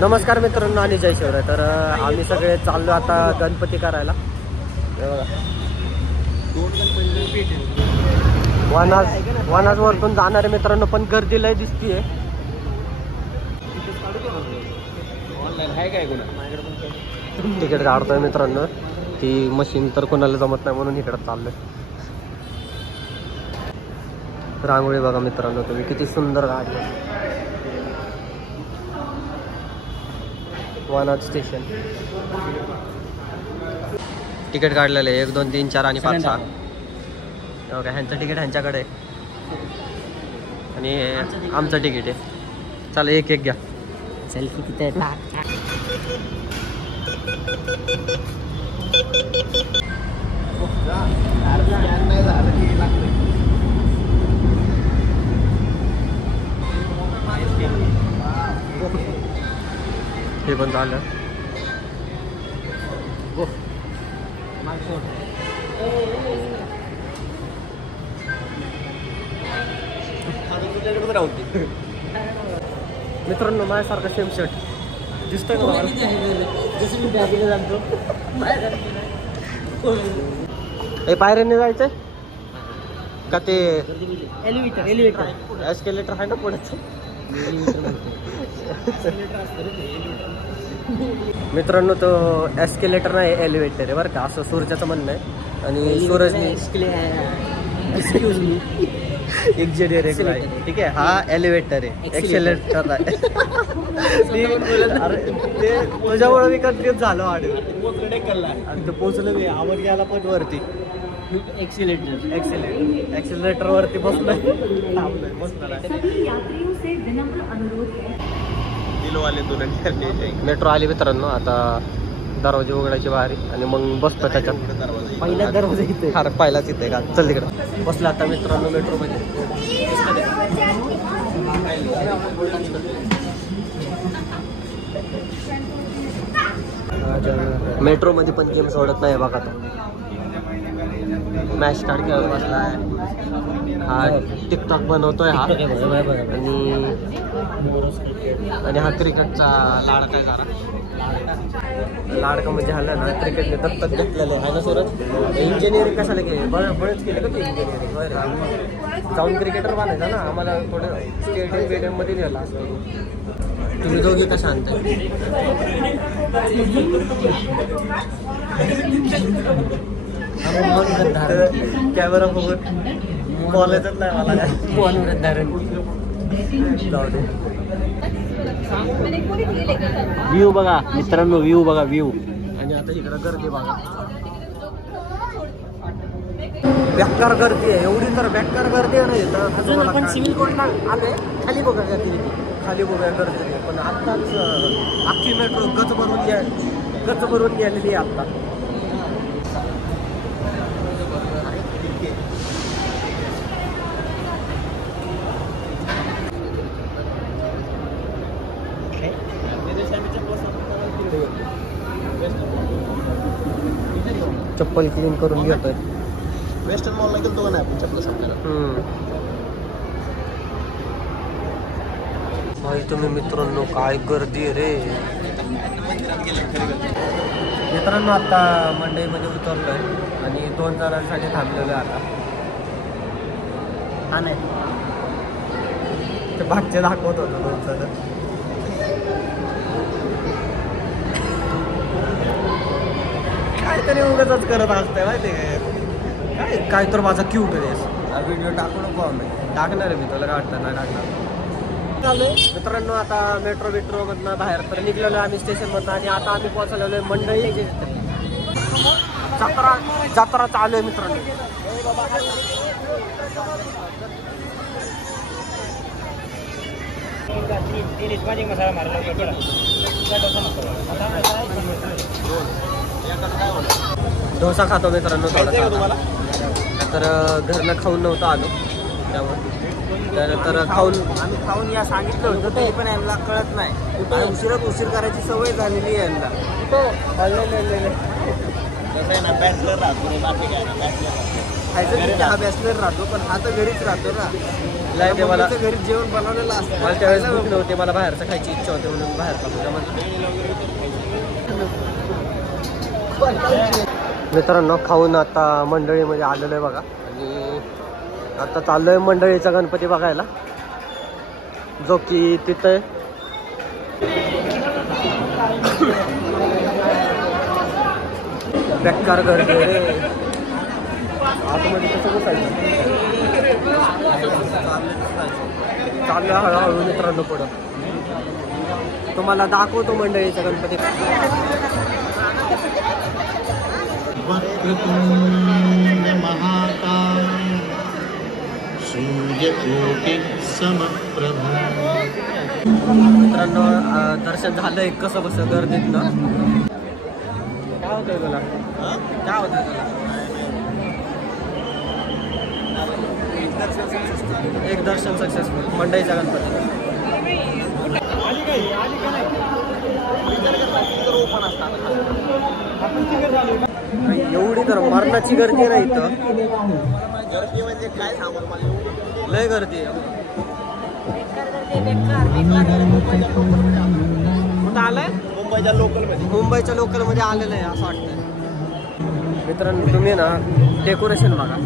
नमस्कार मित्रांनो आणि जय शिवराय. तर आम्ही सगळे चाललो आता गणपती करायला. वनाज वरतून जाणारे मित्रांनो, पण गर्दी लय दिसतीये. तिकीट काढतोय मित्रांनो. ती मशीन तर कोणाला जमत नाही म्हणून इकडे चाललोय. रांगोळी बघा मित्रांनो तुम्ही, किती सुंदर गाडी आहे. वनाज स्टेशन. तिकीट काढलेलं आहे 1 2 3 4 आणि 5 6. ओके, ह्यांचं तिकीट ह्यांच्याकडे आहे आणि आमचं तिकीट आहे. चला एक एक घ्या. सेल्फी किती आहे? हे पण झालं. मित्रांनो माझ्यासारखं सेम शर्ट दिसतोय का? हे पायऱ्याने जायचंय का? ते एलिव्हेटर एस्केलेटर आहे ना पुढेच. मित्रांनो तो एस्केलेटर नाही, एलिव्हेटर आहे बरं का, असं सूरजाचं म्हणणं आहे. आणि सूरजने इंजिनियर आहे, ठीक आहे. हा एलिव्हेटर आहे, एक्सेलेटर आहे. अरे ते तुझ्यामुळे मी कन्फ्युज झालो. आणि ते पोचलं मी, आवाज घ्यायला पण वरती एक्सेलेटर वरती बसलोय. मेट्रो आली मित्रांनो. आता दरवाजे उघडायची बाहेर आणि मग बसतो त्याच्यात. पहिला दरवाजा इथे, हा पहिलाच इथे का. चल तिकडं बसला आता मित्रांनो मेट्रो मध्ये. मेट्रो मध्ये पण गेम सोडत नाही बघा. तो मॅच कार्ड खेळत बसलाय. हा टिकटॉक बनवतोय हा. आणि हा क्रिकेटचा लाडका करा. लाडका म्हणजे हाला ना क्रिकेटने दत्तक घेतलेलं आहे ना सूरज. इंजिनिअरिंग कशाला केली? बरेच केलं का ते इंजिनिअरिंग. जाऊन क्रिकेटर बनायचा ना. आम्हाला थोडं स्टेडियम मध्ये नेला असतो. तुम्ही दोघे कशा आणताय? कॅमेरा बघून बोलायचंच नाही मला काय. जाऊ दे. व्ह्यू बघा मित्रांनो, व्ह्यू बघा, व्ह्यू. आणि आता इकडं गर्दी बघा, बेकार गर्दी आहे. एवढी तर बेकार गर्दी आहे ना. अजून आपण सिव्हिल कोर्टला आलोय. खाली बघा गर्दी, खाली बघा गर्दी. पण आत्ताच अख्खी मेट्रो गच भरून गेलेली आहे आत्ता. चप्पल क्लीन करून घेतोय. वेस्टर्न मॉलला गेलो का नाही आपण चप्पल सापडायला. भाई तुम्ही मित्रांनो काय गर्दी आहे रे. मित्रांनो आता मंडईमध्ये उतरलोय आणि 2 जणांसाठी थांबलेलो आहे आता. हा नाही ते भागचे दाखवत होतो 2 जण. काहीतरी उगाच करत असतंय माहिती काय. काय तर माझा क्यूट ड्रेस व्हिडिओ टाकू नको. आम्ही टाकणार आहे, मी तुला काय वाटतं नाही टाकणार. मित्रांनो आता मेट्रो मधनं बाहेर तर निघलेलो आम्ही स्टेशनमधनं. आणि आता आम्ही पोहोचलेलो आहे मंडई. जत्रा चालू आहे मित्रांनो. डोसा खातो मित्रांनो थोडासा. तर घरनं खाऊन नव्हतं आलो त्यामुळे. तर खाऊन या सांगितलं होतं तरी पण यांना कळत नाही. उशीर करायची सवय झालेली आहे यांना. कसं आहे ना, बॅचलर राहतो बाकी काय ना. बॅचलर खायचं हा बॅचलर राहतो, पण हा तर घरीच राहतो ना. नाही ते मला घरी जेवण बनवलेलं असतं. मला त्यावेळेस भूक नव्हती, मला बाहेरचं खायची इच्छा होती म्हणून बाहेर खातो. मित्रांनो खाऊन आता मंडळीमध्ये आलेलो आहे बघा. आणि आता चाललोय मंडळीचा गणपती बघायला, जो की तिथं बेकार गर्दी रे. आतमध्ये कसं बसायचं, चालू हळूहळू मित्रांनो पुढं. तुम्हाला दाखवतो मंडळीचा गणपती. वक्रतुंड महाकाय सूर्यकोटि समप्रभ. मित्रांनो दर्शन झालंय. कसं बसं गर्दीत ना. काय होतंय तुला, काय होतंय तुला? एक दर्शन सक्सेसफुल मंडईचा गणपती. एवढी तर मरणाची गर्दी नाही इथं. गर्दी म्हणजे काय सांगू मला, लय गर्दी आहे. कुठं आलंय? मुंबईच्या लोकलमध्ये. मुंबईच्या लोकलमध्ये आलेलं आहे असं वाटतं. मित्रांनो तुम्ही ना डेकोरेशन बघा.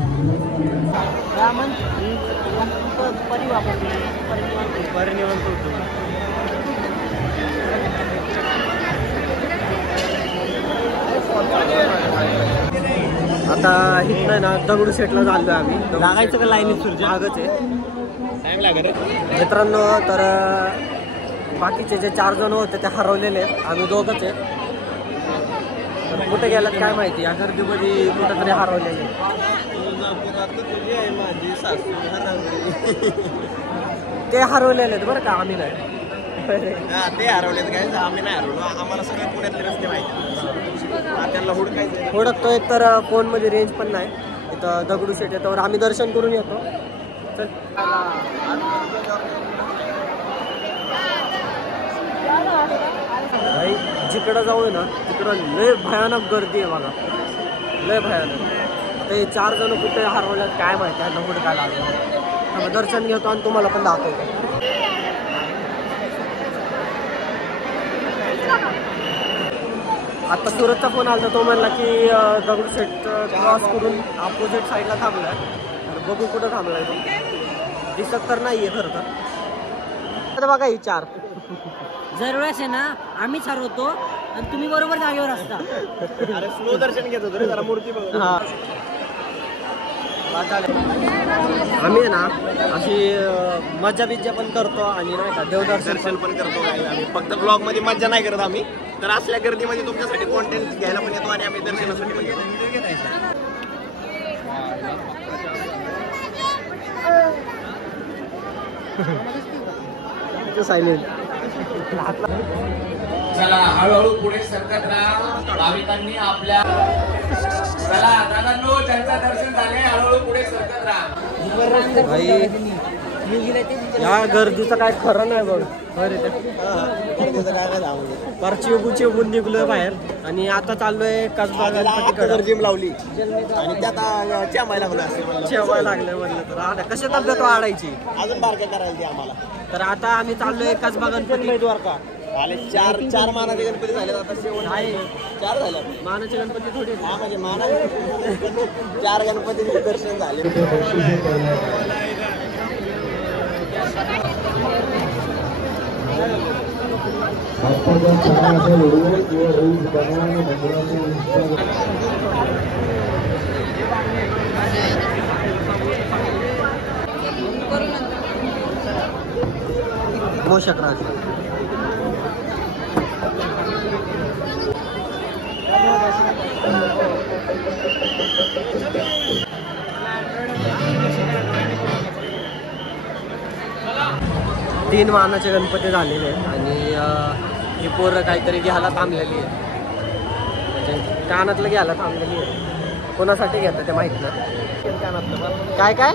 परिनिवन करतो. आता इथनं ना दगडूशेठला चाललोय आम्ही. लागायचं का लाईनीत सूर्य? मागच आहे टाइम लागेल मित्रांनो. तर बाकीचे जे 4 जण होते ते हरवलेले आहेत. आम्ही दोघंच आहे. तर कुठे गेलात काय माहिती, या गर्दीमध्ये कुठंतरी हरवलेले. माझी सासू ते हरवलेले आहेत बरं का, आम्ही नाही. ते हरवलेत काय, आम्ही नाही हरवलो. आम्हाला सगळे पुण्यातले रस्ते माहिती, त्यांना हुडकायचं. ओळखतोय तर फोनमध्ये रेंज पण नाही. इथं दगडूशेठ येतो, आम्ही दर्शन करून येतो. चल भाई, जिकडं जाऊ ना तिकडं लय भयानक गर्दी आहे बघा, लय भयानक. आता हे 4 जण कुठे हरवल्यात काय माहिती, यांना हुडकायला आलं. दर्शन घेतो आणि तुम्हाला पण दाखवतो. आता सुरतचा फोन आला तो म्हणला की दगडूशेठ क्रॉस करून अपोजिट साईडला थांबलाय. तर बघू कुठं थांबलाय तो, दिसत तर नाहीये खरं तर. बघा ही 4 जरूरच आहे ना, आम्हीच हरवतो आणि तुम्ही बरोबर जागेवर असता. अरे स्लो दर्शन घेतो तरी जरा मूर्ती बघ. हा आम्ही आहे ना अशी मज्जा बिज्जा पण करतो आणि नाही का देवदर्शन पण करतो. आम्ही फक्त ब्लॉग मध्ये मज्जा नाही करत आम्ही, तर असल्या गर्दीमध्ये तुमच्यासाठी कॉन्टेंट घ्यायला पण येतो आणि आम्ही दर्शनासाठी पण येतो. सायलेंट. चला हळूहळू पुढे सरकत राहा. भाविकांनी आपल्या चला दादांनो, ज्यांचं दर्शन झाले हळूहळू पुढे सरकत राहा. भाई या गर्दीचं काय खरं नाही बघ. फार चिवून निघलोय बाहेर आणि आता चाललोय कसबा गणपतीकडे. जिम लावली आणि त्यात चेंबाय लागलो असते. जेवाय लागलंय म्हणलं तर आता कशी तब्येत वाढायची, अजून बारक्या करायला ते आम्हाला. तर आता आम्ही चाललोय कसबा गणपती द्वारका. आले 4 मानाचे गणपती झाले. आता शेवट आहे 4 झाले. मानाचे गणपती थोडे. हा म्हणजे मानाचे 4 गणपतीचे दर्शन झाले. मोषक राज. तीन मानाचे गणपती झालेले आहेत आणि ही पोरं काहीतरी घ्यायला थांबलेली आहे, म्हणजे कानातलं घ्यायला थांबलेली आहे. कोणासाठी घेतं ते माहित नाही. कानातलं काय काय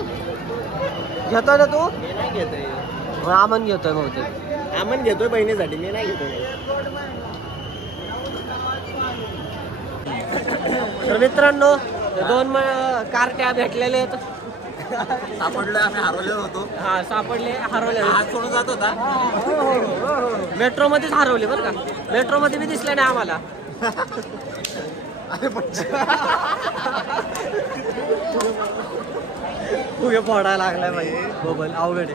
घेतोय ना तू? मी नाही घेतोय. आमन घेतोय बहुतेक. आमन घेतोय बहिणीसाठी, मी नाही घेतोय. तर मित्रांनो 2 कार्ट्या भेटलेले आहेत. सापडलोय आम्ही हरवलेलो होतो. हा सापडले, हरवले. हात सोडून जात होता. मेट्रो मध्येच हरवले बरं का. मेट्रो मध्ये बी दिसले नाही आम्हाला. फुगे फोडायला लागलाय भाई. बबल अवघड आहे.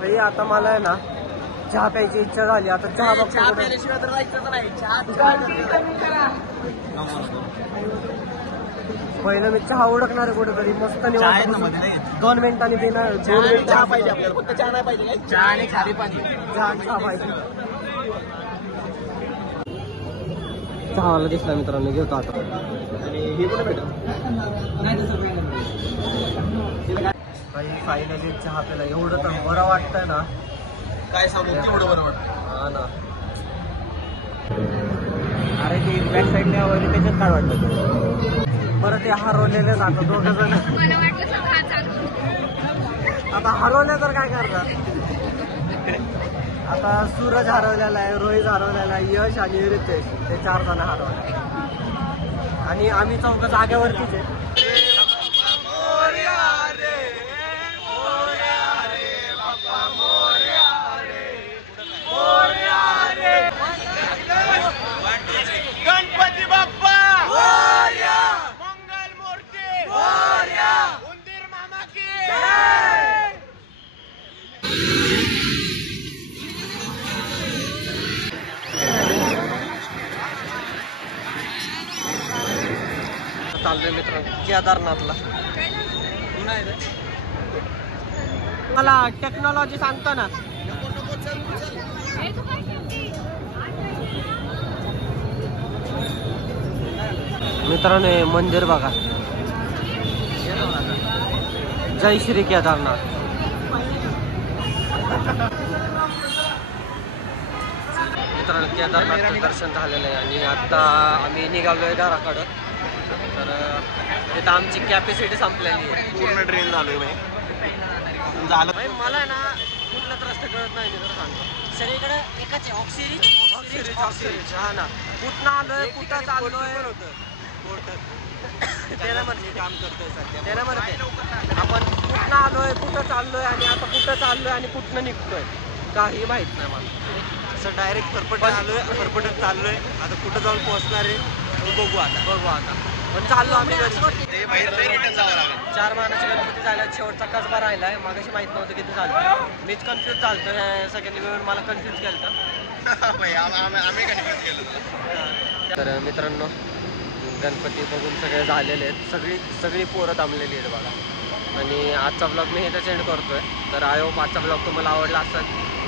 भाई आता मला आहे ना चहा प्यायची इच्छा झाली. आता चहा बघतो प्यायल्याशिवाय तर जायचं नाही. पहिलं मी चहा ओळखणार आहे कुठेतरी मस्त निवांत 2 मिनिटांनी देणार. 2 मिनिट चहा पाहिजे आपल्याला. फक्त चहा नाही पाहिजे. चहा आणि खारी पाणी. चहा पाहिजे. चहावाला दिसला मित्रांनो, घेतो आता. आणि हे कुठे भेटेल? फायनली चहा प्यायला एवढं तर बरं वाटतंय ना. काय सांगू तेवढं बरोबर. हा ना. अरे ते बॅक साईडने आवडली त्याच्यात काय वाटतं. बरं ते हरवलेले आता 2 जण. आता हरवले तर काय करणार. आता सूरज हरवलेला आहे, रोहित हरवलेला आहे, यश आणि रितेश हे 4 जण हरवले. आणि आम्ही 4 जागेवरतीच आहे. गणपती बाप्पा मंगल मूर्ती उंदीर मामा की चाललोय मित्रांनो केदारनाथला. मला टेक्नॉलॉजी सांगतो ना. मित्रांनो हे मंदिर बघा. जय श्री केदारनाथ. मित्रांनो केदारनाथचं दर्शन झालेलं आहे आणि आता आम्ही निघालोय घराकडं. तर तिथं आमची कॅपॅसिटी संपलेली आहे. पूर्ण ट्रेन झालोय झालं. भाई मला ना कुठलाच रस्ता कळत नाही. मी तर सांगतो सगळीकडे एकच आहे ऑक्सिरीज. हा ना. कुठं आलोय कुठं चाललोय त्याला म्हणते काम करतोय सध्या. त्याला म्हणते आपण कुठं आलोय कुठं चाललोय आणि आता कुठं चाललोय आणि कुठनं निघतोय काही माहित नाही मला. असं डायरेक्ट फरफटत चाललोय. आता कुठं जाऊन पोहोचणार आहे बघू आता. पण चाललो आम्ही. 4 मानाचे गणपती झाल्या. शेवटचा कसबा राहिलाय. मागाशी माहित नव्हतं किती झालं. मीच कन्फ्युज चालतोय. सगळ्यांनी मिळून मला कन्फ्युज केलं. आम्ही कन्फ्युज केलं. तर मित्रांनो गणपती बघून सगळे झालेले आहेत. सगळी पोरं थांबलेली आहेत बघा. आणि आजचा ब्लॉग मी इथं सेंड करतोय. तर आय होप आजचा ब्लॉग तुम्हाला आवडला असेल.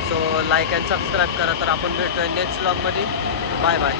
सो लाईक अँड सबस्क्राईब करा. तर आपण भेटूया नेक्स्ट ब्लॉगमध्ये. Bye bye.